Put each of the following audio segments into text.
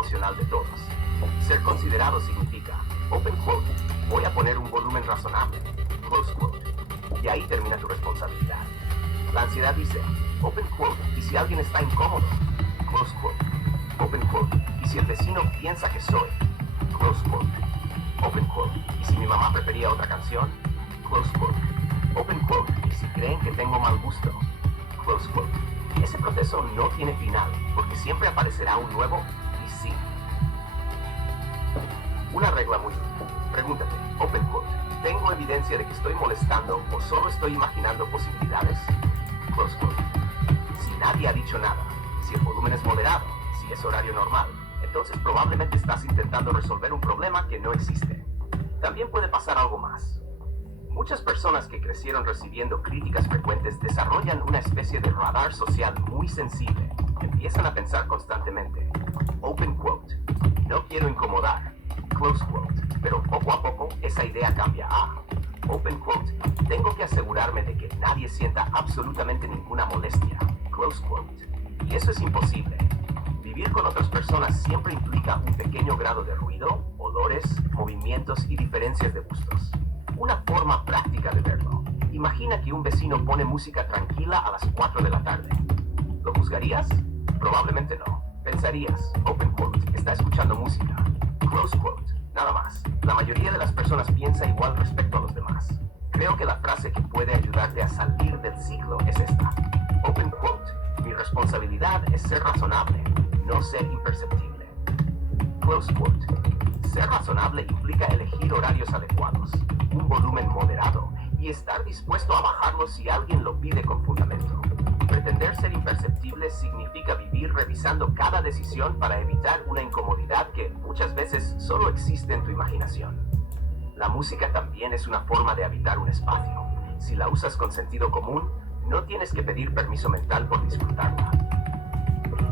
emocional de todos. Ser considerado significa, open quote, voy a poner un volumen razonable, close quote. Y ahí termina tu responsabilidad. La ansiedad dice, open quote, y si alguien está incómodo, close quote. Open quote, y si el vecino piensa que soy, close quote. Open quote, y si mi mamá prefería otra canción, close quote. Open quote, y si creen que tengo mal gusto, close quote. Ese proceso no tiene final, porque siempre aparecerá un nuevo y sí. Una regla muy simple. Pregúntate, open quote, ¿tengo evidencia de que estoy molestando o solo estoy imaginando posibilidades? Close quote. Si nadie ha dicho nada, si el volumen es moderado, si es horario normal, entonces probablemente estás intentando resolver un problema que no existe. También puede pasar algo más. Muchas personas que crecieron recibiendo críticas frecuentes desarrollan una especie de radar social muy sensible. Empiezan a pensar constantemente, open quote, no quiero incomodar, close quote, pero poco a poco esa idea cambia a, open quote, tengo que asegurarme de que nadie sienta absolutamente ninguna molestia, close quote. Y eso es imposible. Vivir con otras personas siempre implica un pequeño grado de ruido, olores, movimientos y diferencias de gustos. Una forma práctica de verlo. Imagina que un vecino pone música tranquila a las 4 de la tarde. ¿Lo juzgarías? Probablemente no. Pensarías, open quote, está escuchando música. Close quote. Nada más. La mayoría de las personas piensa igual respecto a los demás. Creo que la frase que puede ayudarte a salir del ciclo es esta. Open quote. Mi responsabilidad es ser razonable, no ser imperceptible. Close quote. Ser razonable implica elegir horarios adecuados, un volumen moderado y estar dispuesto a bajarlo si alguien lo pide con fundamento. Pretender ser imperceptible significa vivir revisando cada decisión para evitar una incomodidad que muchas veces solo existe en tu imaginación. La música también es una forma de habitar un espacio. Si la usas con sentido común, no tienes que pedir permiso mental por disfrutarla.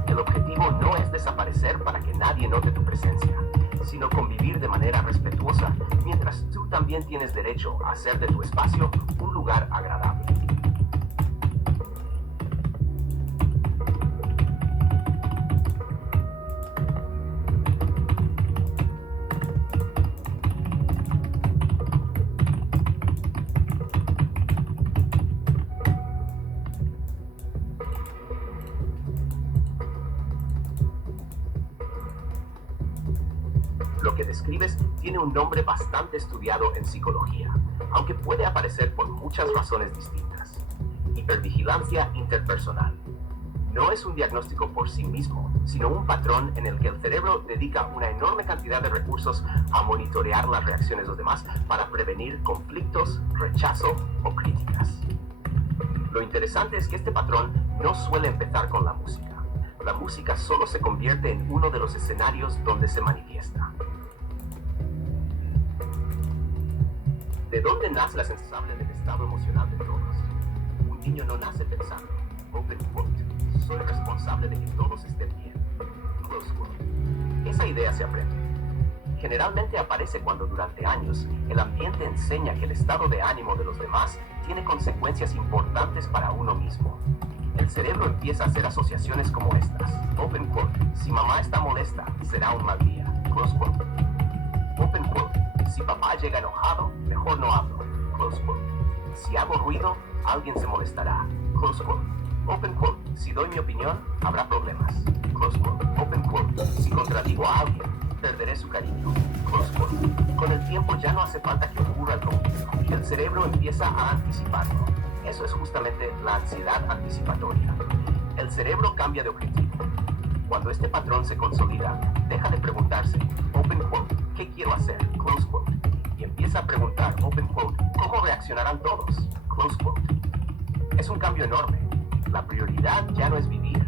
El objetivo no es desaparecer para que nadie note tu presencia, sino convivir de manera respetuosa, mientras tú también tienes derecho a hacer de tu espacio un lugar agradable. Lo que describes tiene un nombre bastante estudiado en psicología, aunque puede aparecer por muchas razones distintas. Hipervigilancia interpersonal. No es un diagnóstico por sí mismo, sino un patrón en el que el cerebro dedica una enorme cantidad de recursos a monitorear las reacciones de los demás para prevenir conflictos, rechazo o críticas. Lo interesante es que este patrón no suele empezar con la música. La música solo se convierte en uno de los escenarios donde se manifiesta. ¿De dónde nace la sensación del estado emocional de todos? Un niño no nace pensando, open quote, soy responsable de que todos estén bien, close quote. Esa idea se aprende. Generalmente aparece cuando durante años el ambiente enseña que el estado de ánimo de los demás tiene consecuencias importantes para uno mismo. El cerebro empieza a hacer asociaciones como estas. Open quote, si mamá está molesta, será un mal día, close quote. Open quote, si papá llega enojado, mejor no hablo, close quote. Si hago ruido, alguien se molestará, close quote. Open quote, si doy mi opinión, habrá problemas, close quote. Open quote, si contradigo a alguien, perderé su cariño, close quote. Con el tiempo ya no hace falta que ocurra el conflicto. El cerebro empieza a anticiparlo. Eso es justamente la ansiedad anticipatoria. El cerebro cambia de objetivo. Cuando este patrón se consolida, deja de preguntarse, open quote, ¿qué quiero hacer? Close quote. Y empieza a preguntar, open quote, ¿cómo reaccionarán todos? Close quote. Es un cambio enorme. La prioridad ya no es vivir,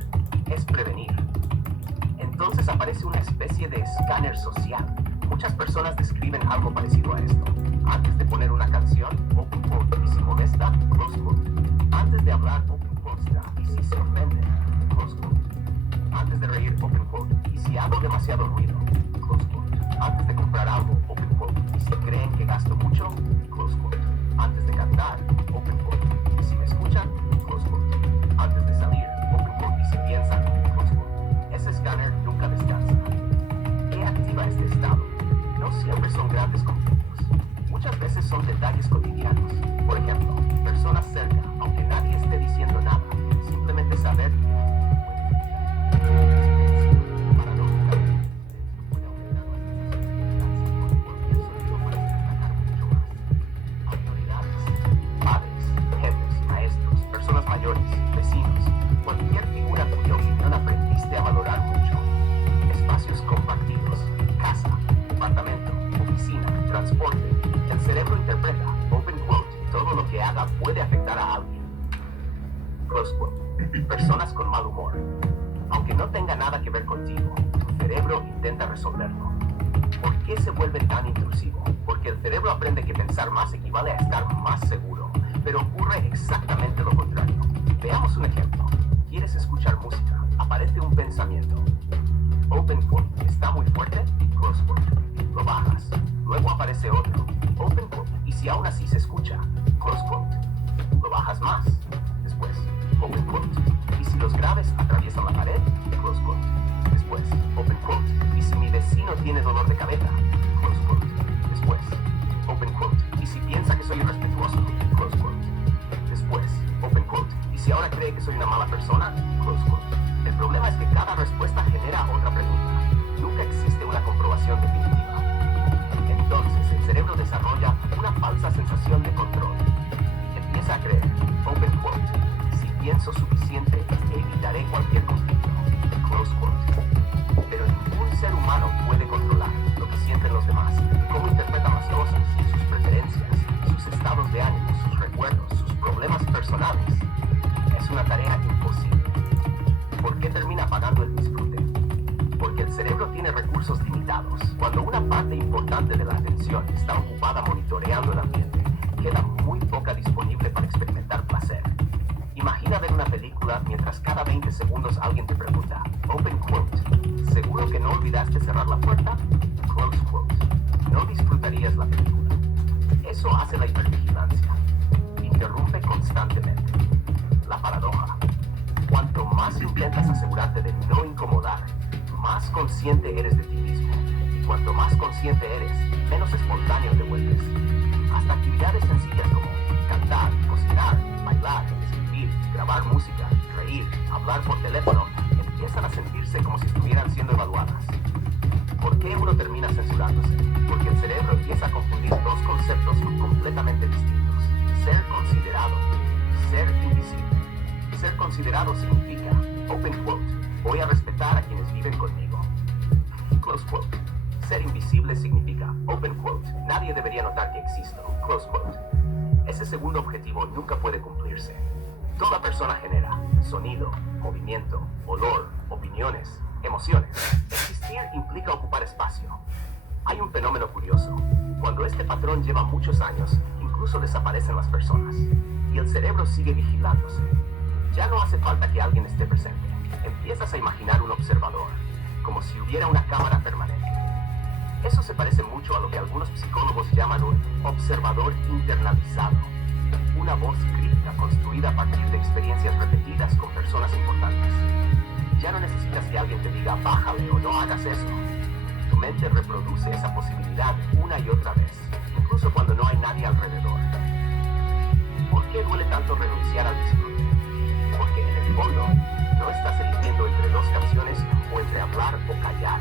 es prevenir. Entonces aparece una especie de escáner social. Muchas personas describen algo parecido a esto. Antes de poner una canción, open quote, y si molesta, close quote. Antes de hablar, open quote, y si se ofenden, close quote. Antes de reír, open quote, y si hago demasiado ruido, close quote. Antes de comprar algo, open quote, y si creen que gasto mucho, close quote. Antes de cantar, open quote, y si me escuchan, close quote. Antes de salir, open quote, y si piensan, close quote. Ese escáner nunca descansa. detalles cotidianos. Por ejemplo, personas cerca, aunque nadie esté diciendo nada, simplemente saber que paradójicamente, esto puede aumentar la sensación de distancia, porque el sonido parece destacar mucho más. Autoridades, padres, jefes, maestros, personas mayores, vecinos, cualquier figura cuya opinión aprendiste a valorar mucho. Espacios compartidos, casa, departamento, oficina, transporte. El cerebro interpreta, open quote, todo lo que haga puede afectar a alguien. Close quote. Personas con mal humor. Aunque no tenga nada que ver contigo, tu cerebro intenta resolverlo. ¿Por qué se vuelve tan intrusivo? Porque el cerebro aprende que pensar más equivale a estar más seguro, pero ocurre exactamente lo contrario. Veamos un ejemplo. ¿Quieres escuchar música? Aparece un pensamiento. Open quote, ¿está muy fuerte? Close quote. Lo bajas. Luego aparece otro. Open quote, y si aún así se escucha, close quote. Lo bajas más. Después, open quote. ¿Y si los graves atraviesan la pared? Close quote. Después, open quote. ¿Y si mi vecino tiene dolor de cabeza? Close quote. Después, open quote. ¿Y si piensa que soy irrespetuoso? Close quote. Después, open quote. ¿Y si ahora cree que soy una mala persona? Close quote. El problema es que cada respuesta genera otra pregunta. Nunca existe una comprobación definitiva. Entonces, el cerebro desarrolla una falsa sensación de control. Empieza a creer, open quote, si pienso suficiente, evitaré cualquier conflicto, close quote. Pero ningún ser humano puede controlar lo que sienten los demás, cómo interpretan las cosas, sus preferencias, sus estados de ánimo, sus recuerdos, sus problemas personales. Es una tarea imposible. ¿Por qué termina apagando el disfrute? Porque el cerebro tiene recursos limitados. Cuando una parte importante de la atención está ocupada monitoreando el ambiente, queda muy poca disponible para experimentar placer. Imagina ver una película mientras cada 20 segundos alguien te pregunta, open quote, ¿seguro que no olvidaste cerrar la puerta? Close quote. No disfrutarías la película. Eso hace la hipervigilancia. Interrumpe constantemente. La paradoja. Cuanto más intentas asegurarte de no incomodar, más consciente eres de ti mismo. Y cuanto más consciente eres, menos espontáneo te vuelves. Hasta actividades sencillas como cantar, cocinar, bailar, escribir, grabar música, reír, hablar por teléfono, empiezan a sentirse como si estuvieran siendo evaluadas. ¿Por qué uno termina censurándose? Porque el cerebro empieza a confundir dos conceptos completamente distintos. Ser considerado, ser invisible. Ser considerado significa, open quote, voy a respetar a quienes viven conmigo. Close quote. Ser invisible significa, open quote, nadie debería notar que existo. Close quote. Ese segundo objetivo nunca puede cumplirse. Toda persona genera sonido, movimiento, olor, opiniones, emociones. Existir implica ocupar espacio. Hay un fenómeno curioso. Cuando este patrón lleva muchos años, incluso desaparecen las personas. Y el cerebro sigue vigilándose. Ya no hace falta que alguien esté presente. Empiezas a imaginar un observador, como si hubiera una cámara permanente. Eso se parece mucho a lo que algunos psicólogos llaman un observador internalizado. Una voz crítica construida a partir de experiencias repetidas con personas importantes. Ya no necesitas que alguien te diga bájale o no hagas eso. Tu mente reproduce esa posibilidad una y otra vez, incluso cuando no hay nadie alrededor. ¿Por qué duele tanto renunciar al disfrute? Porque en el fondo, no estás eligiendo entre dos canciones o entre hablar o callar.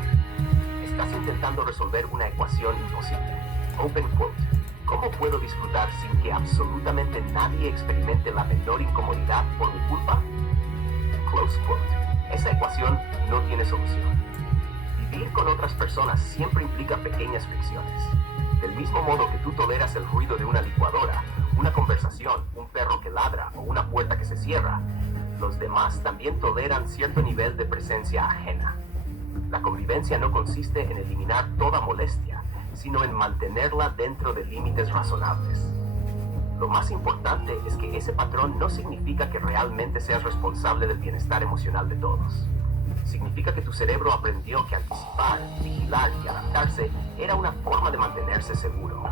Estás intentando resolver una ecuación imposible. Open quote. ¿Cómo puedo disfrutar sin que absolutamente nadie experimente la menor incomodidad por mi culpa? Close quote. Esa ecuación no tiene solución. Vivir con otras personas siempre implica pequeñas fricciones. Del mismo modo que tú toleras el ruido de una licuadora, una conversación, un perro que ladra o una puerta que se cierra, los demás también toleran cierto nivel de presencia ajena. La convivencia no consiste en eliminar toda molestia, sino en mantenerla dentro de límites razonables. Lo más importante es que ese patrón no significa que realmente seas responsable del bienestar emocional de todos. Significa que tu cerebro aprendió que anticipar, vigilar y adaptarse era una forma de mantenerse seguro.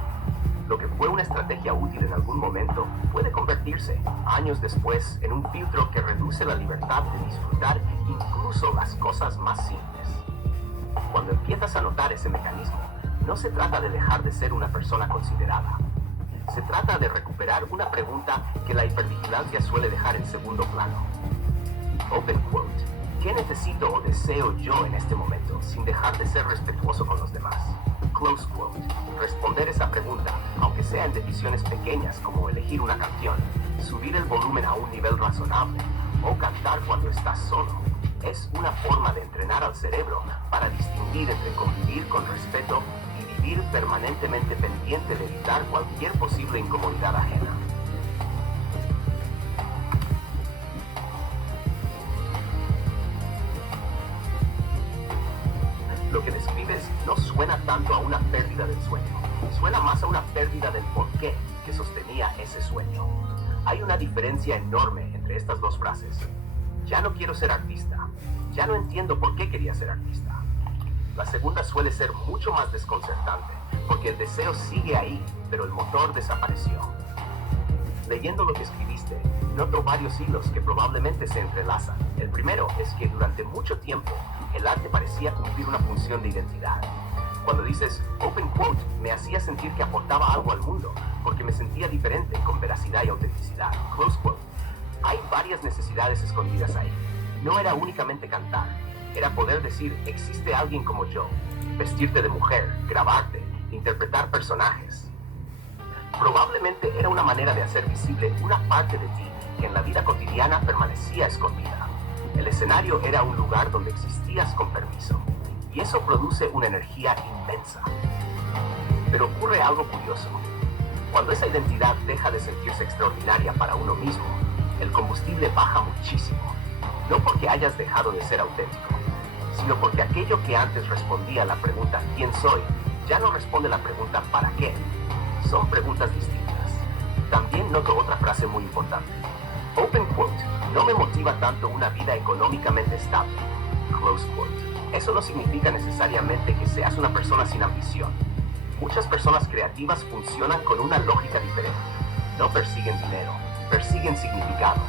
Lo que fue una estrategia útil en algún momento puede convertirse, años después, en un filtro que reduce la libertad de disfrutar incluso las cosas más simples. Cuando empiezas a notar ese mecanismo, no se trata de dejar de ser una persona considerada. Se trata de recuperar una pregunta que la hipervigilancia suele dejar en segundo plano. Open quote. ¿Qué necesito o deseo yo en este momento sin dejar de ser respetuoso con los demás? Close quote. Responder esa pregunta, aunque sea en decisiones pequeñas como elegir una canción, subir el volumen a un nivel razonable o cantar cuando estás solo, es una forma de entrenar al cerebro para distinguir entre convivir con respeto y vivir permanentemente pendiente de evitar cualquier posible incomodidad ajena. Lo que describes no suena tanto a una pérdida del sueño, suena más a una pérdida del porqué que sostenía ese sueño. Hay una diferencia enorme entre estas dos frases. Ya no quiero ser artista. Ya no entiendo por qué quería ser artista. La segunda suele ser mucho más desconcertante, porque el deseo sigue ahí, pero el motor desapareció. Leyendo lo que escribiste, noto varios hilos que probablemente se entrelazan. El primero es que durante mucho tiempo, el arte parecía cumplir una función de identidad. Cuando dices open quote, me hacía sentir que aportaba algo al mundo, porque me sentía diferente, con veracidad y autenticidad. Close quote. Hay varias necesidades escondidas ahí. No era únicamente cantar, era poder decir, existe alguien como yo, vestirte de mujer, grabarte, interpretar personajes. Probablemente era una manera de hacer visible una parte de ti que en la vida cotidiana permanecía escondida. El escenario era un lugar donde existías con permiso, y eso produce una energía inmensa. Pero ocurre algo curioso. Cuando esa identidad deja de sentirse extraordinaria para uno mismo, el combustible baja muchísimo. No porque hayas dejado de ser auténtico, sino porque aquello que antes respondía a la pregunta ¿quién soy? Ya no responde la pregunta ¿para qué? Son preguntas distintas. También noto otra frase muy importante. Open quote. No me motiva tanto una vida económicamente estable. Close quote. Eso no significa necesariamente que seas una persona sin ambición. Muchas personas creativas funcionan con una lógica diferente. No persiguen dinero, persiguen significado.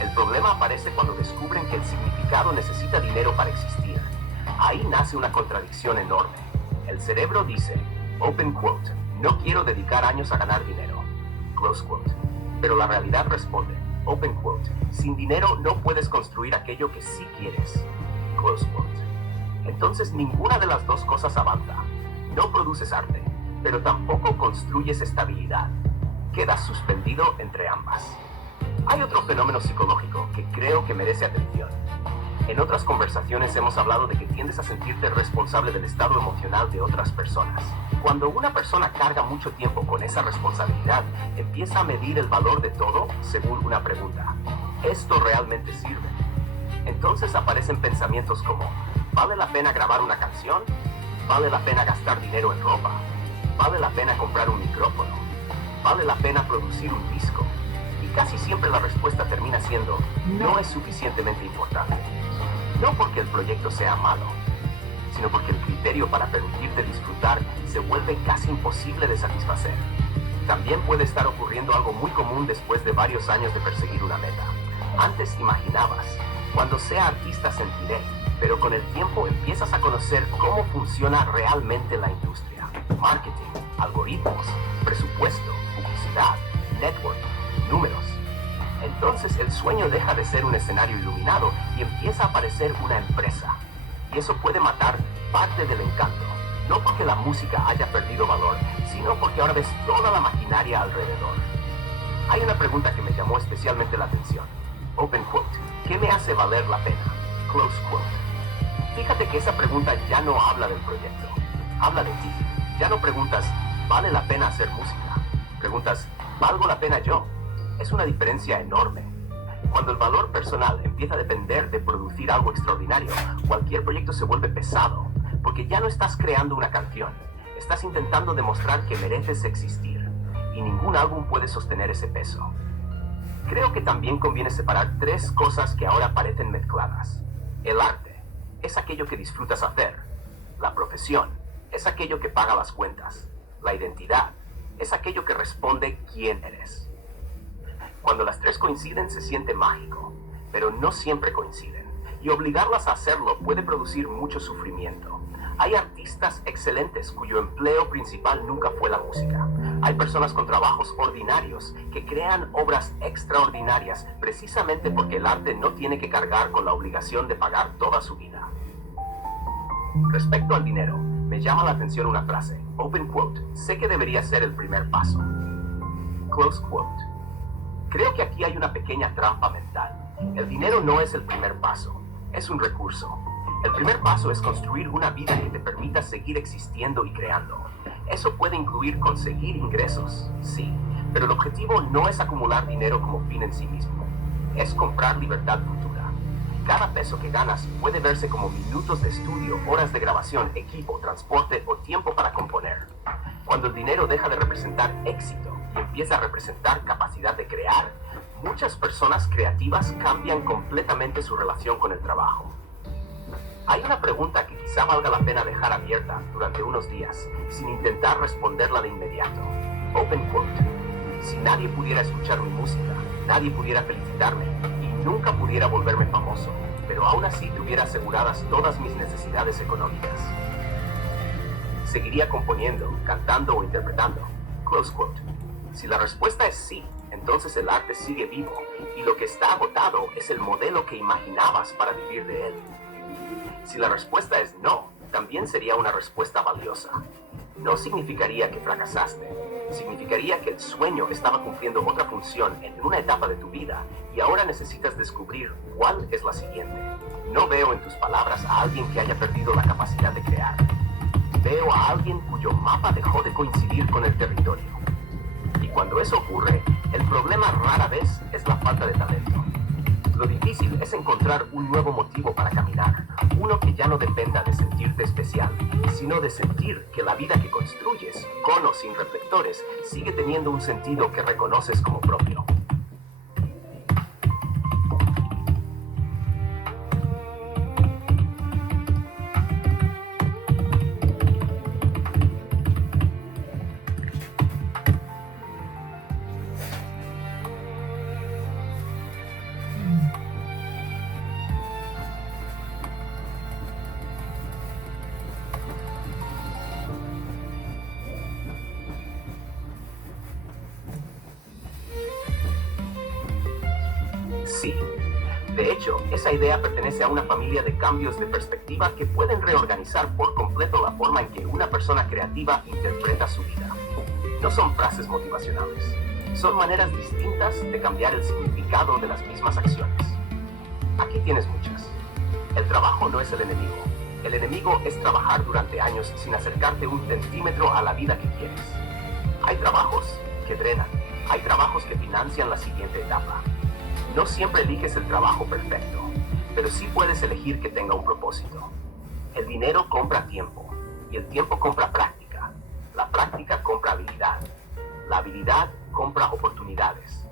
El problema aparece cuando descubren que el significado necesita dinero para existir. Ahí nace una contradicción enorme. El cerebro dice, open quote, no quiero dedicar años a ganar dinero. Close quote. Pero la realidad responde, open quote, sin dinero no puedes construir aquello que sí quieres. Close quote. Entonces ninguna de las dos cosas avanza. No produces arte, pero tampoco construyes estabilidad. Quedas suspendido entre ambas. Hay otro fenómeno psicológico que creo que merece atención. En otras conversaciones hemos hablado de que tiendes a sentirte responsable del estado emocional de otras personas. Cuando una persona carga mucho tiempo con esa responsabilidad, empieza a medir el valor de todo según una pregunta. ¿Esto realmente sirve? Entonces aparecen pensamientos como, ¿vale la pena grabar una canción? ¿Vale la pena gastar dinero en ropa? ¿Vale la pena comprar un micrófono? ¿Vale la pena producir un disco? Y casi siempre la respuesta termina siendo, no es suficientemente importante. No porque el proyecto sea malo, sino porque el criterio para permitirte disfrutar se vuelve casi imposible de satisfacer. También puede estar ocurriendo algo muy común después de varios años de perseguir una meta. Antes imaginabas, cuando sea artista sentiré, pero con el tiempo empiezas a conocer cómo funciona realmente la industria. Marketing, algoritmos, presupuesto, publicidad, networking, números. Entonces el sueño deja de ser un escenario iluminado y empieza a parecer una empresa. Y eso puede matar parte del encanto. No porque la música haya perdido valor, sino porque ahora ves toda la maquinaria alrededor. Hay una pregunta que me llamó especialmente la atención. Open quote. ¿Qué me hace valer la pena? Close quote. Fíjate que esa pregunta ya no habla del proyecto. Habla de ti. Ya no preguntas, ¿vale la pena hacer música? Preguntas, ¿valgo la pena yo? Es una diferencia enorme. Cuando el valor personal empieza a depender de producir algo extraordinario, cualquier proyecto se vuelve pesado, porque ya no estás creando una canción, estás intentando demostrar que mereces existir, y ningún álbum puede sostener ese peso. Creo que también conviene separar tres cosas que ahora parecen mezcladas. El arte es aquello que disfrutas hacer. La profesión es aquello que paga las cuentas. La identidad es aquello que responde quién eres. Cuando las tres coinciden se siente mágico, pero no siempre coinciden, y obligarlas a hacerlo puede producir mucho sufrimiento. Hay artistas excelentes cuyo empleo principal nunca fue la música. Hay personas con trabajos ordinarios que crean obras extraordinarias precisamente porque el arte no tiene que cargar con la obligación de pagar toda su vida. Respecto al dinero, me llama la atención una frase, open quote, sé que debería ser el primer paso. Close quote. Creo que aquí hay una pequeña trampa mental. El dinero no es el primer paso, es un recurso. El primer paso es construir una vida que te permita seguir existiendo y creando. Eso puede incluir conseguir ingresos, sí, pero el objetivo no es acumular dinero como fin en sí mismo. Es comprar libertad futura. Cada peso que ganas puede verse como minutos de estudio, horas de grabación, equipo, transporte o tiempo para componer. Cuando el dinero deja de representar éxito y empieza a representar capacidad de crear, muchas personas creativas cambian completamente su relación con el trabajo. Hay una pregunta que quizá valga la pena dejar abierta durante unos días, sin intentar responderla de inmediato. Open quote. Si nadie pudiera escuchar mi música, nadie pudiera felicitarme y nunca pudiera volverme famoso, pero aún así tuviera aseguradas todas mis necesidades económicas, ¿seguiría componiendo, cantando o interpretando? Close quote. Si la respuesta es sí, entonces el arte sigue vivo y lo que está agotado es el modelo que imaginabas para vivir de él. Si la respuesta es no, también sería una respuesta valiosa. No significaría que fracasaste, significaría que el sueño estaba cumpliendo otra función en una etapa de tu vida y ahora necesitas descubrir cuál es la siguiente. No veo en tus palabras a alguien que haya perdido la capacidad de crear. Veo a alguien cuyo mapa dejó de coincidir con el territorio. Y cuando eso ocurre, el problema rara vez es la falta de talento. Lo difícil es encontrar un nuevo motivo para caminar, uno que ya no dependa de sentirte especial, sino de sentir que la vida que construyes, con o sin reflectores, sigue teniendo un sentido que reconoces como propio. Sí. De hecho, esa idea pertenece a una familia de cambios de perspectiva que pueden reorganizar por completo la forma en que una persona creativa interpreta su vida. No son frases motivacionales, son maneras distintas de cambiar el significado de las mismas acciones. Aquí tienes muchas. El trabajo no es el enemigo. El enemigo es trabajar durante años sin acercarte un centímetro a la vida que quieres. Hay trabajos que drenan, hay trabajos que financian la siguiente etapa. No siempre eliges el trabajo perfecto, pero sí puedes elegir que tenga un propósito. El dinero compra tiempo, y el tiempo compra práctica. La práctica compra habilidad. La habilidad compra oportunidades.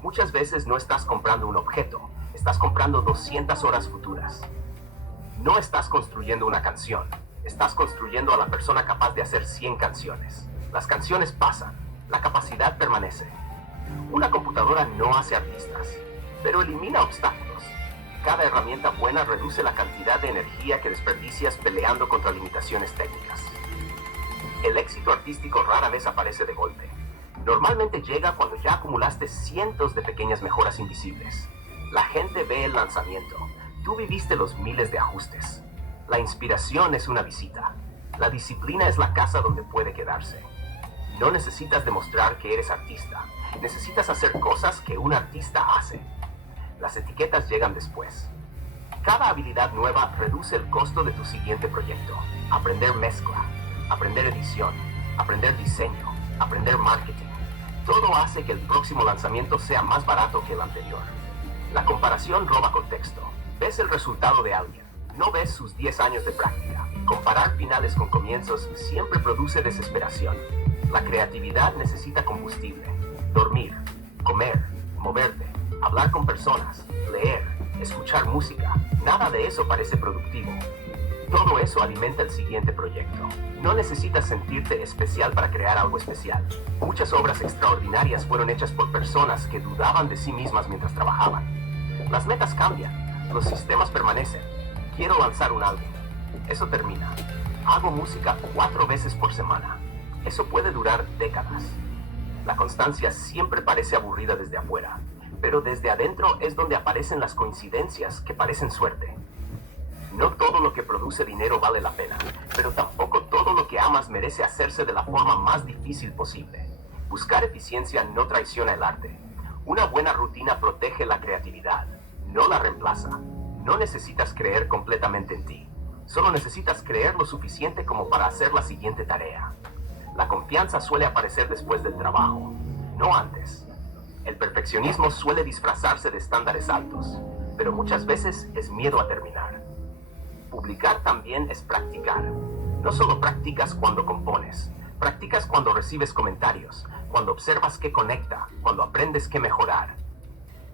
Muchas veces no estás comprando un objeto, estás comprando 200 horas futuras. No estás construyendo una canción, estás construyendo a la persona capaz de hacer 100 canciones. Las canciones pasan, la capacidad permanece. Una computadora no hace artistas, pero elimina obstáculos. Cada herramienta buena reduce la cantidad de energía que desperdicias peleando contra limitaciones técnicas. El éxito artístico rara vez aparece de golpe. Normalmente llega cuando ya acumulaste cientos de pequeñas mejoras invisibles. La gente ve el lanzamiento. Tú viviste los miles de ajustes. La inspiración es una visita. La disciplina es la casa donde puede quedarse. No necesitas demostrar que eres artista. Necesitas hacer cosas que un artista hace. Las etiquetas llegan después. Cada habilidad nueva reduce el costo de tu siguiente proyecto. Aprender mezcla, aprender edición, aprender diseño, aprender marketing. Todo hace que el próximo lanzamiento sea más barato que el anterior. La comparación roba contexto. Ves el resultado de alguien, no ves sus 10 años de práctica. Comparar finales con comienzos siempre produce desesperación. La creatividad necesita combustible. Dormir, comer, moverte, hablar con personas, leer, escuchar música. Nada de eso parece productivo. Todo eso alimenta el siguiente proyecto. No necesitas sentirte especial para crear algo especial. Muchas obras extraordinarias fueron hechas por personas que dudaban de sí mismas mientras trabajaban. Las metas cambian, los sistemas permanecen. Quiero lanzar un álbum. Eso termina. Hago música 4 veces por semana. Eso puede durar décadas. La constancia siempre parece aburrida desde afuera, pero desde adentro es donde aparecen las coincidencias que parecen suerte. No todo lo que produce dinero vale la pena, pero tampoco todo lo que amas merece hacerse de la forma más difícil posible. Buscar eficiencia no traiciona el arte. Una buena rutina protege la creatividad, no la reemplaza. No necesitas creer completamente en ti. Solo necesitas creer lo suficiente como para hacer la siguiente tarea. La confianza suele aparecer después del trabajo, no antes. El perfeccionismo suele disfrazarse de estándares altos, pero muchas veces es miedo a terminar. Publicar también es practicar. No solo practicas cuando compones, practicas cuando recibes comentarios, cuando observas qué conecta, cuando aprendes qué mejorar.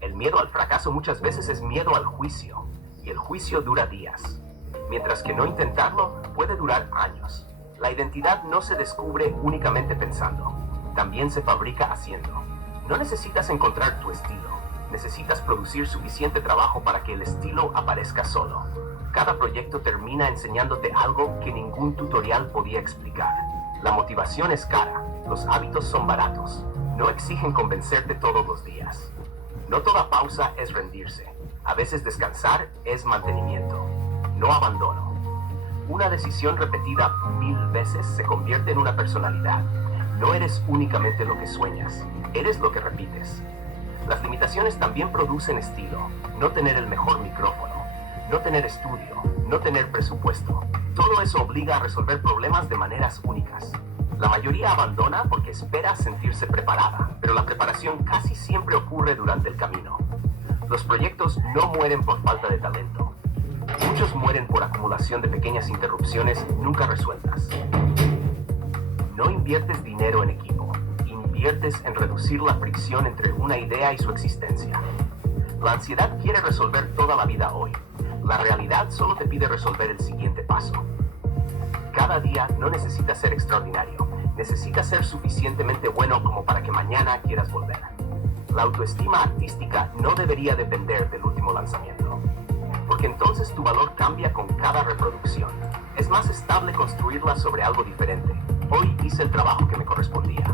El miedo al fracaso muchas veces es miedo al juicio, y el juicio dura días, mientras que no intentarlo puede durar años. La identidad no se descubre únicamente pensando, también se fabrica haciendo. No necesitas encontrar tu estilo, necesitas producir suficiente trabajo para que el estilo aparezca solo. Cada proyecto termina enseñándote algo que ningún tutorial podía explicar. La motivación es cara, los hábitos son baratos, no exigen convencerte todos los días. No toda pausa es rendirse, a veces descansar es mantenimiento, no abandono. Una decisión repetida 1000 veces se convierte en una personalidad. No eres únicamente lo que sueñas, eres lo que repites. Las limitaciones también producen estilo, no tener el mejor micrófono, no tener estudio, no tener presupuesto. Todo eso obliga a resolver problemas de maneras únicas. La mayoría abandona porque espera sentirse preparada, pero la preparación casi siempre ocurre durante el camino. Los proyectos no mueren por falta de talento. Muchos mueren por acumulación de pequeñas interrupciones nunca resueltas. No inviertes dinero en equipo, inviertes en reducir la fricción entre una idea y su existencia. La ansiedad quiere resolver toda la vida hoy. La realidad solo te pide resolver el siguiente paso. Cada día no necesita ser extraordinario, necesita ser suficientemente bueno como para que mañana quieras volver. La autoestima artística no debería depender del último lanzamiento, porque entonces tu valor cambia con cada reproducción. Es más estable construirla sobre algo diferente. Hoy hice el trabajo que me correspondía.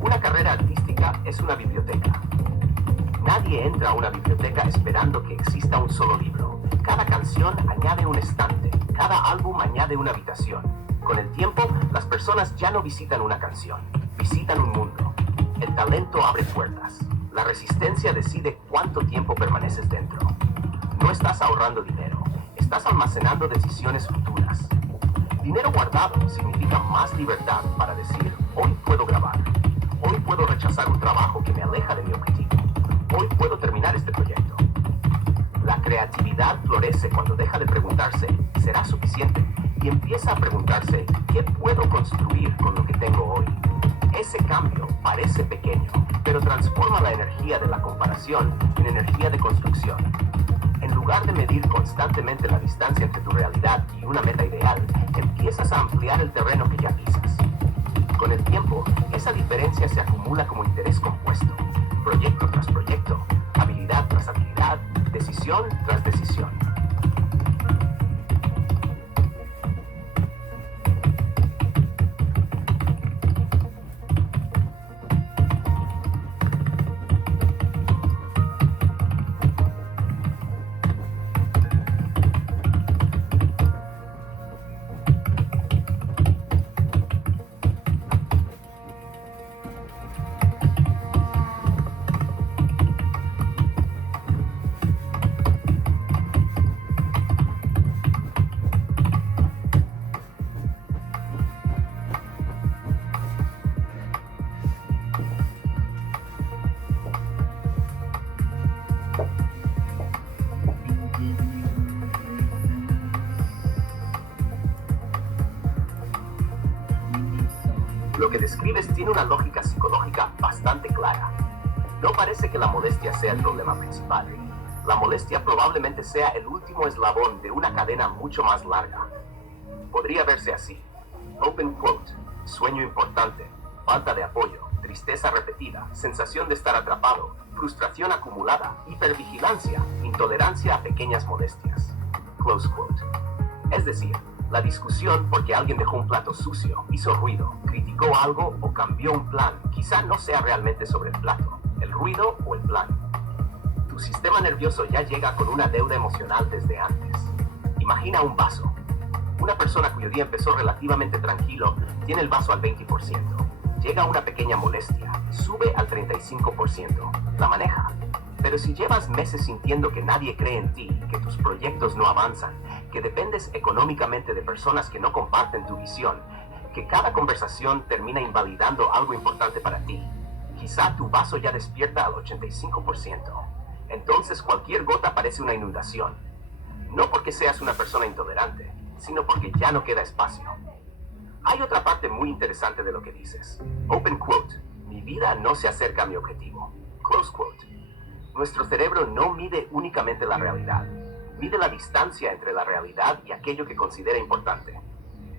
Una carrera artística es una biblioteca. Nadie entra a una biblioteca esperando que exista un solo libro. Cada canción añade un estante, cada álbum añade una habitación. Con el tiempo, las personas ya no visitan una canción, visitan un mundo. El talento abre puertas. La resistencia decide cuánto tiempo permaneces dentro. No estás ahorrando dinero, estás almacenando decisiones futuras. Dinero guardado significa más libertad para decir, hoy puedo grabar, hoy puedo rechazar un trabajo que me aleja de mi objetivo, hoy puedo terminar este proyecto. La creatividad florece cuando deja de preguntarse, ¿será suficiente? Y empieza a preguntarse, ¿qué puedo construir con lo que tengo hoy? Ese cambio parece pequeño, pero transforma la energía de la comparación en energía de construcción. En lugar de medir constantemente la distancia entre tu realidad y una meta ideal, empiezas a ampliar el terreno que ya pisas. Con el tiempo, esa diferencia se acumula como interés compuesto, proyecto tras proyecto, habilidad tras habilidad, decisión tras decisión. Lo que describes tiene una lógica psicológica bastante clara. No parece que la modestia sea el problema principal. La molestia probablemente sea el último eslabón de una cadena mucho más larga. Podría verse así. Open quote, sueño importante, falta de apoyo, tristeza repetida, sensación de estar atrapado, frustración acumulada, hipervigilancia, intolerancia a pequeñas molestias. Close quote. Es decir, La discusión porque alguien dejó un plato sucio, hizo ruido, criticó algo o cambió un plan, quizá no sea realmente sobre el plato, el ruido o el plan. Tu sistema nervioso ya llega con una deuda emocional desde antes. Imagina un vaso. Una persona cuyo día empezó relativamente tranquilo tiene el vaso al 20%. Llega una pequeña molestia, sube al 35%, la maneja. Pero si llevas meses sintiendo que nadie cree en ti, que tus proyectos no avanzan, que dependes económicamente de personas que no comparten tu visión, que cada conversación termina invalidando algo importante para ti, quizá tu vaso ya despierta al 85%. Entonces cualquier gota parece una inundación. No porque seas una persona intolerante, sino porque ya no queda espacio. Hay otra parte muy interesante de lo que dices. Open quote. Mi vida no se acerca a mi objetivo. Close quote. Nuestro cerebro no mide únicamente la realidad. Mide la distancia entre la realidad y aquello que considera importante.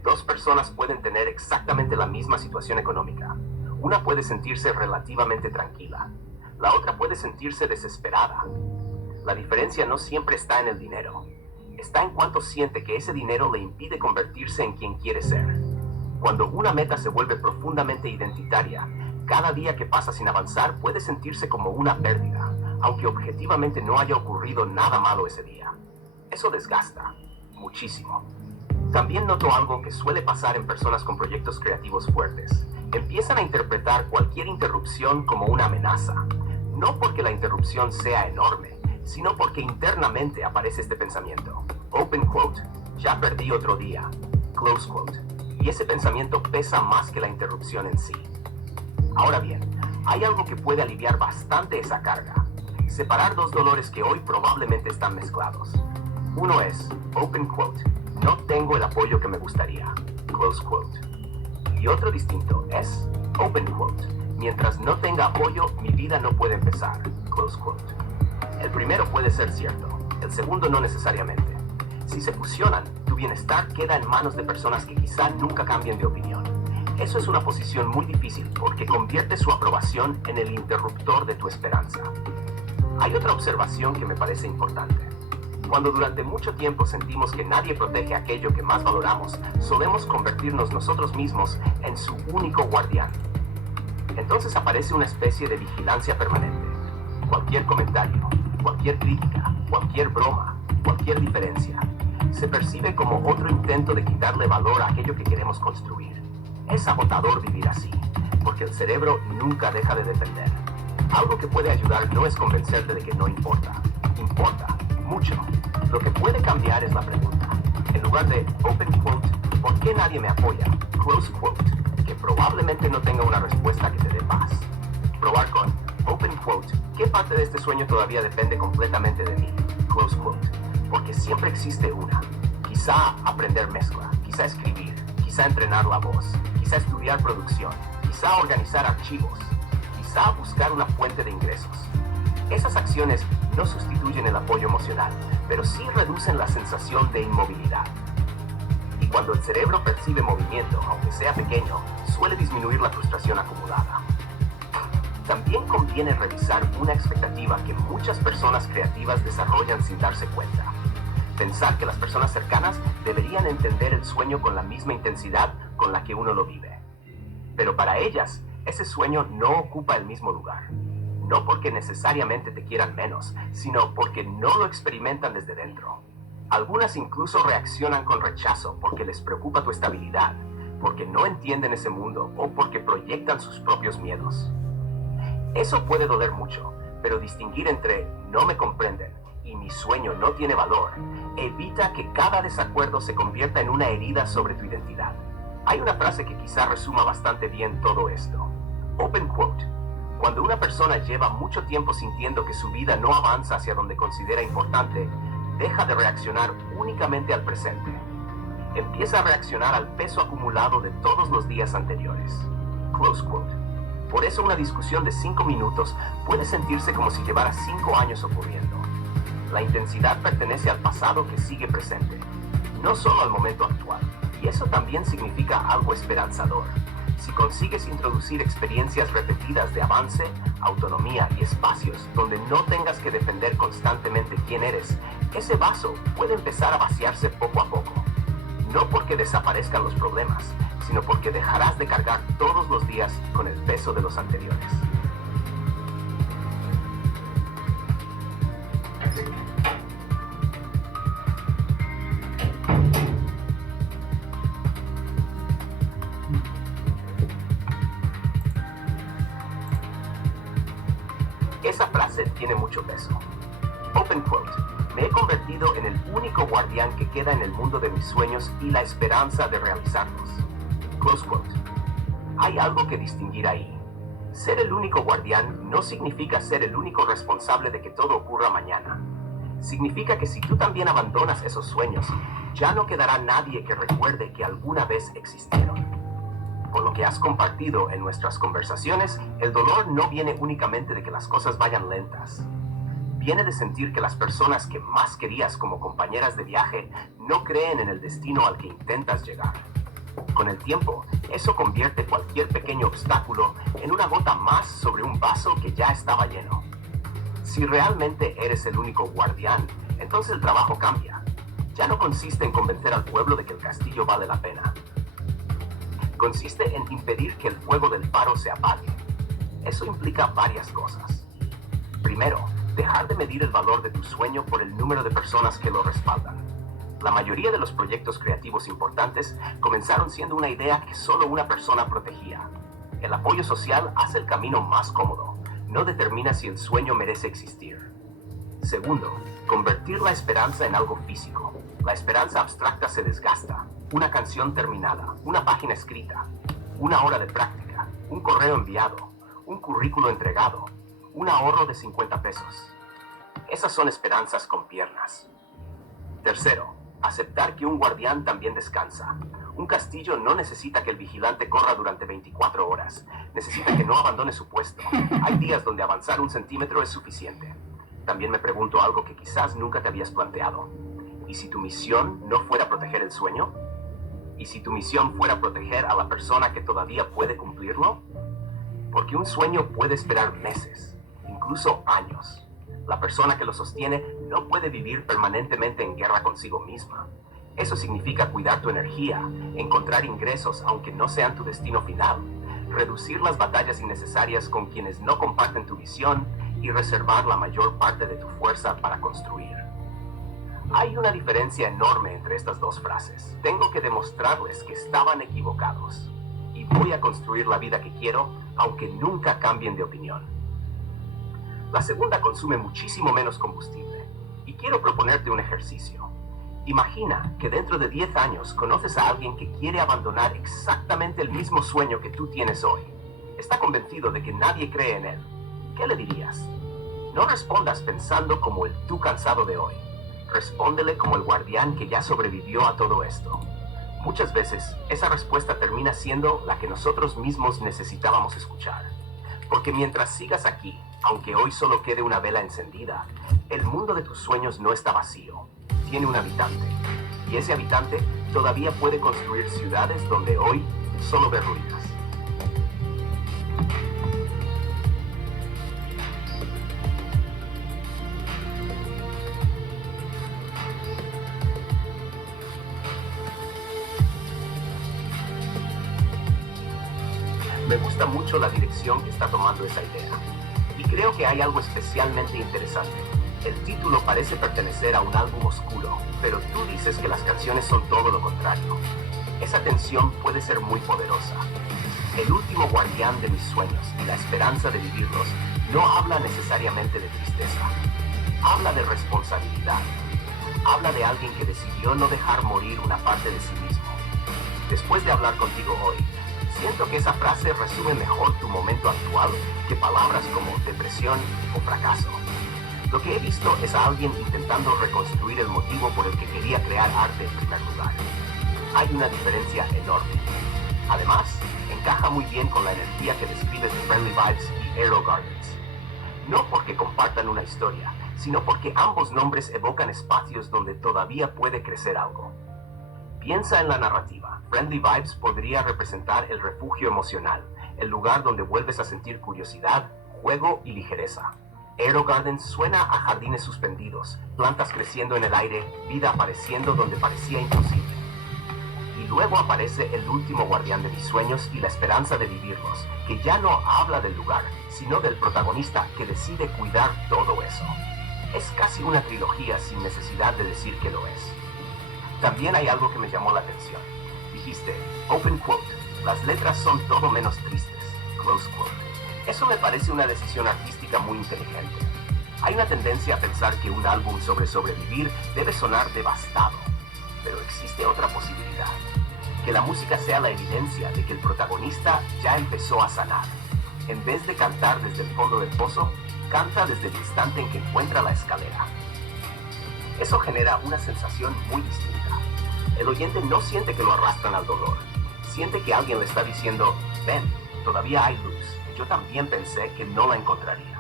Dos personas pueden tener exactamente la misma situación económica. Una puede sentirse relativamente tranquila. La otra puede sentirse desesperada. La diferencia no siempre está en el dinero. Está en cuánto siente que ese dinero le impide convertirse en quien quiere ser. Cuando una meta se vuelve profundamente identitaria, cada día que pasa sin avanzar puede sentirse como una pérdida, aunque objetivamente no haya ocurrido nada malo ese día. Eso desgasta muchísimo. También noto algo que suele pasar en personas con proyectos creativos fuertes. Empiezan a interpretar cualquier interrupción como una amenaza, no porque la interrupción sea enorme, sino porque internamente aparece este pensamiento. Open quote, ya perdí otro día. Close quote. Y ese pensamiento pesa más que la interrupción en sí. Ahora bien, hay algo que puede aliviar bastante esa carga. Separar dos dolores que hoy probablemente están mezclados. Uno es, open quote, no tengo el apoyo que me gustaría. Close quote. Y otro distinto es, open quote, mientras no tenga apoyo, mi vida no puede empezar. Close quote. El primero puede ser cierto, el segundo no necesariamente. Si se fusionan, tu bienestar queda en manos de personas que quizá nunca cambien de opinión. Eso es una posición muy difícil porque convierte su aprobación en el interruptor de tu esperanza. Hay otra observación que me parece importante. Cuando durante mucho tiempo sentimos que nadie protege aquello que más valoramos, solemos convertirnos nosotros mismos en su único guardián. Entonces aparece una especie de vigilancia permanente. Cualquier comentario, cualquier crítica, cualquier broma, cualquier diferencia, se percibe como otro intento de quitarle valor a aquello que queremos construir. Es agotador vivir así, porque el cerebro nunca deja de depender. Algo que puede ayudar no es convencerte de que no importa. Importa, mucho. Lo que puede cambiar es la pregunta. En lugar de open quote, ¿por qué nadie me apoya? Close quote, que probablemente no tenga una respuesta que te dé paz. Probar con open quote, ¿qué parte de este sueño todavía depende completamente de mí? Close quote, porque siempre existe una. Quizá aprender mezcla, quizá escribir, quizá entrenar la voz, quizá estudiar producción, quizá organizar archivos, quizá buscar una fuente de ingresos. Esas acciones no sustituyen el apoyo emocional, pero sí reducen la sensación de inmovilidad. Y cuando el cerebro percibe movimiento, aunque sea pequeño, suele disminuir la frustración acumulada. También conviene revisar una expectativa que muchas personas creativas desarrollan sin darse cuenta. Pensar que las personas cercanas deberían entender el sueño con la misma intensidad con la que uno lo vive. Pero para ellas, ese sueño no ocupa el mismo lugar. No porque necesariamente te quieran menos, sino porque no lo experimentan desde dentro. Algunas incluso reaccionan con rechazo porque les preocupa tu estabilidad, porque no entienden ese mundo o porque proyectan sus propios miedos. Eso puede doler mucho, pero distinguir entre no me comprenden y mi sueño no tiene valor evita que cada desacuerdo se convierta en una herida sobre tu identidad. Hay una frase que quizá resuma bastante bien todo esto. Open quote. Cuando una persona lleva mucho tiempo sintiendo que su vida no avanza hacia donde considera importante, deja de reaccionar únicamente al presente. Empieza a reaccionar al peso acumulado de todos los días anteriores. Close quote. Por eso una discusión de 5 minutos puede sentirse como si llevara 5 años ocurriendo. La intensidad pertenece al pasado que sigue presente, no solo al momento actual. Y eso también significa algo esperanzador. Si consigues introducir experiencias repetidas de avance, autonomía y espacios donde no tengas que defender constantemente quién eres, ese vaso puede empezar a vaciarse poco a poco. No porque desaparezcan los problemas, sino porque dejarás de cargar todos los días con el peso de los anteriores. Esa frase tiene mucho peso. Open quote. Me he convertido en el único guardián que queda en el mundo de mis sueños y la esperanza de realizarlos. Close quote. Hay algo que distinguir ahí. Ser el único guardián no significa ser el único responsable de que todo ocurra mañana. Significa que si tú también abandonas esos sueños, ya no quedará nadie que recuerde que alguna vez existieron. Por lo que has compartido en nuestras conversaciones, el dolor no viene únicamente de que las cosas vayan lentas. Viene de sentir que las personas que más querías como compañeras de viaje no creen en el destino al que intentas llegar. Con el tiempo, eso convierte cualquier pequeño obstáculo en una gota más sobre un vaso que ya estaba lleno. Si realmente eres el único guardián, entonces el trabajo cambia. Ya no consiste en convencer al pueblo de que el castillo vale la pena. Consiste en impedir que el fuego del faro se apague. Eso implica varias cosas. Primero, dejar de medir el valor de tu sueño por el número de personas que lo respaldan. La mayoría de los proyectos creativos importantes comenzaron siendo una idea que solo una persona protegía. El apoyo social hace el camino más cómodo, no determina si el sueño merece existir. Segundo, convertir la esperanza en algo físico. La esperanza abstracta se desgasta. Una canción terminada, una página escrita, una hora de práctica, un correo enviado, un currículo entregado, un ahorro de 50 pesos. Esas son esperanzas con piernas. Tercero, aceptar que un guardián también descansa. Un castillo no necesita que el vigilante corra durante 24 horas. Necesita que no abandone su puesto. Hay días donde avanzar un centímetro es suficiente. También me pregunto algo que quizás nunca te habías planteado. ¿Y si tu misión no fuera proteger el sueño? ¿Y si tu misión fuera proteger a la persona que todavía puede cumplirlo? Porque un sueño puede esperar meses, incluso años. La persona que lo sostiene no puede vivir permanentemente en guerra consigo misma. Eso significa cuidar tu energía, encontrar ingresos aunque no sean tu destino final, reducir las batallas innecesarias con quienes no comparten tu visión y reservar la mayor parte de tu fuerza para construir. Hay una diferencia enorme entre estas dos frases. Tengo que demostrarles que estaban equivocados. Y voy a construir la vida que quiero, aunque nunca cambien de opinión. La segunda consume muchísimo menos combustible. Y quiero proponerte un ejercicio. Imagina que dentro de 10 años conoces a alguien que quiere abandonar exactamente el mismo sueño que tú tienes hoy. Está convencido de que nadie cree en él. ¿Qué le dirías? No respondas pensando como el tú cansado de hoy. Respóndele como el guardián que ya sobrevivió a todo esto. Muchas veces, esa respuesta termina siendo la que nosotros mismos necesitábamos escuchar. Porque mientras sigas aquí, aunque hoy solo quede una vela encendida, el mundo de tus sueños no está vacío. Tiene un habitante. Y ese habitante todavía puede construir ciudades donde hoy solo ve ruinas. Me gusta mucho la dirección que está tomando esa idea. Y creo que hay algo especialmente interesante. El título parece pertenecer a un álbum oscuro, pero tú dices que las canciones son todo lo contrario. Esa tensión puede ser muy poderosa. El último guardián de mis sueños y la esperanza de vivirlos no habla necesariamente de tristeza. Habla de responsabilidad. Habla de alguien que decidió no dejar morir una parte de sí mismo. Después de hablar contigo hoy, siento que esa frase resume mejor tu momento actual que palabras como depresión o fracaso. Lo que he visto es a alguien intentando reconstruir el motivo por el que quería crear arte en primer lugar. Hay una diferencia enorme. Además, encaja muy bien con la energía que describes de Friendly Vibes y Aero Gardens. No porque compartan una historia, sino porque ambos nombres evocan espacios donde todavía puede crecer algo. Piensa en la narrativa. Friendly Vibes podría representar el refugio emocional, el lugar donde vuelves a sentir curiosidad, juego y ligereza. Aero Gardens suena a jardines suspendidos, plantas creciendo en el aire, vida apareciendo donde parecía imposible. Y luego aparece el último guardián de mis sueños y la esperanza de vivirlos, que ya no habla del lugar, sino del protagonista que decide cuidar todo eso. Es casi una trilogía sin necesidad de decir que lo es. También hay algo que me llamó la atención. Dijiste, open quote, las letras son todo menos tristes, close quote. Eso me parece una decisión artística muy inteligente. Hay una tendencia a pensar que un álbum sobre sobrevivir debe sonar devastado, pero existe otra posibilidad. Que la música sea la evidencia de que el protagonista ya empezó a sanar. En vez de cantar desde el fondo del pozo, canta desde el instante en que encuentra la escalera. Eso genera una sensación muy distinta. El oyente no siente que lo arrastran al dolor. Siente que alguien le está diciendo, ven, todavía hay luz. Yo también pensé que no la encontraría.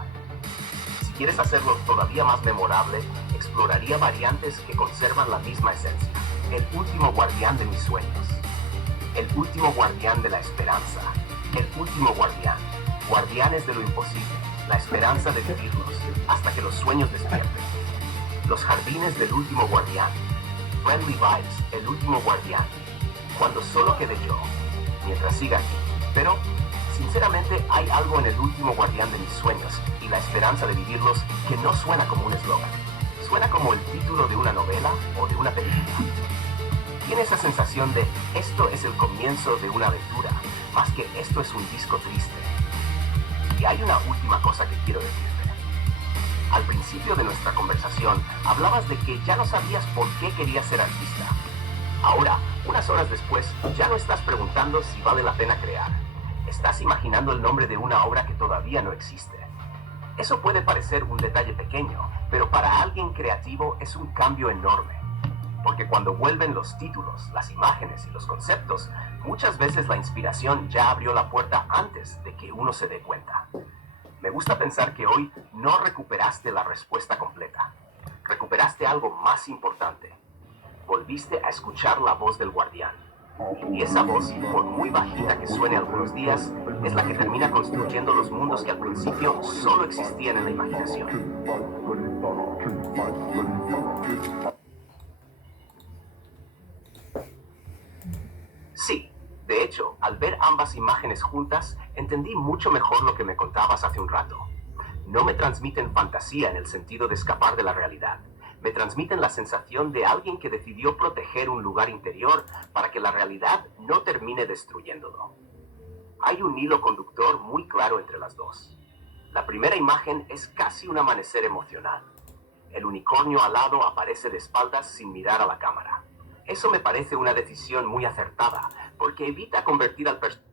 Si quieres hacerlo todavía más memorable, exploraría variantes que conservan la misma esencia. El último guardián de mis sueños. El último guardián de la esperanza. El último guardián. Guardianes de lo imposible. La esperanza de vivirlos hasta que los sueños despierten. Los jardines del último guardián. Friendly Vibes, el último guardián. Cuando solo quede yo, mientras siga aquí. Pero, sinceramente, hay algo en el último guardián de mis sueños y la esperanza de vivirlos que no suena como un eslogan. Suena como el título de una novela o de una película. Tiene esa sensación de esto es el comienzo de una aventura, más que esto es un disco triste. Y hay una última cosa que quiero decirte. Al principio de nuestra conversación, hablabas de que ya no sabías por qué querías ser artista. Ahora, unas horas después, ya no estás preguntando si vale la pena crear. Estás imaginando el nombre de una obra que todavía no existe. Eso puede parecer un detalle pequeño, pero para alguien creativo es un cambio enorme. Porque cuando vuelven los títulos, las imágenes y los conceptos, muchas veces la inspiración ya abrió la puerta antes de que uno se dé cuenta. Me gusta pensar que hoy no recuperaste la respuesta completa. Recuperaste algo más importante. Volviste a escuchar la voz del guardián. Y esa voz, por muy bajita que suene algunos días, es la que termina construyendo los mundos que al principio solo existían en la imaginación. Sí, de hecho, al ver ambas imágenes juntas, entendí mucho mejor lo que me contabas hace un rato. No me transmiten fantasía en el sentido de escapar de la realidad. Me transmiten la sensación de alguien que decidió proteger un lugar interior para que la realidad no termine destruyéndolo. Hay un hilo conductor muy claro entre las dos. La primera imagen es casi un amanecer emocional. El unicornio alado aparece de espaldas sin mirar a la cámara. Eso me parece una decisión muy acertada, porque evita convertir al personaje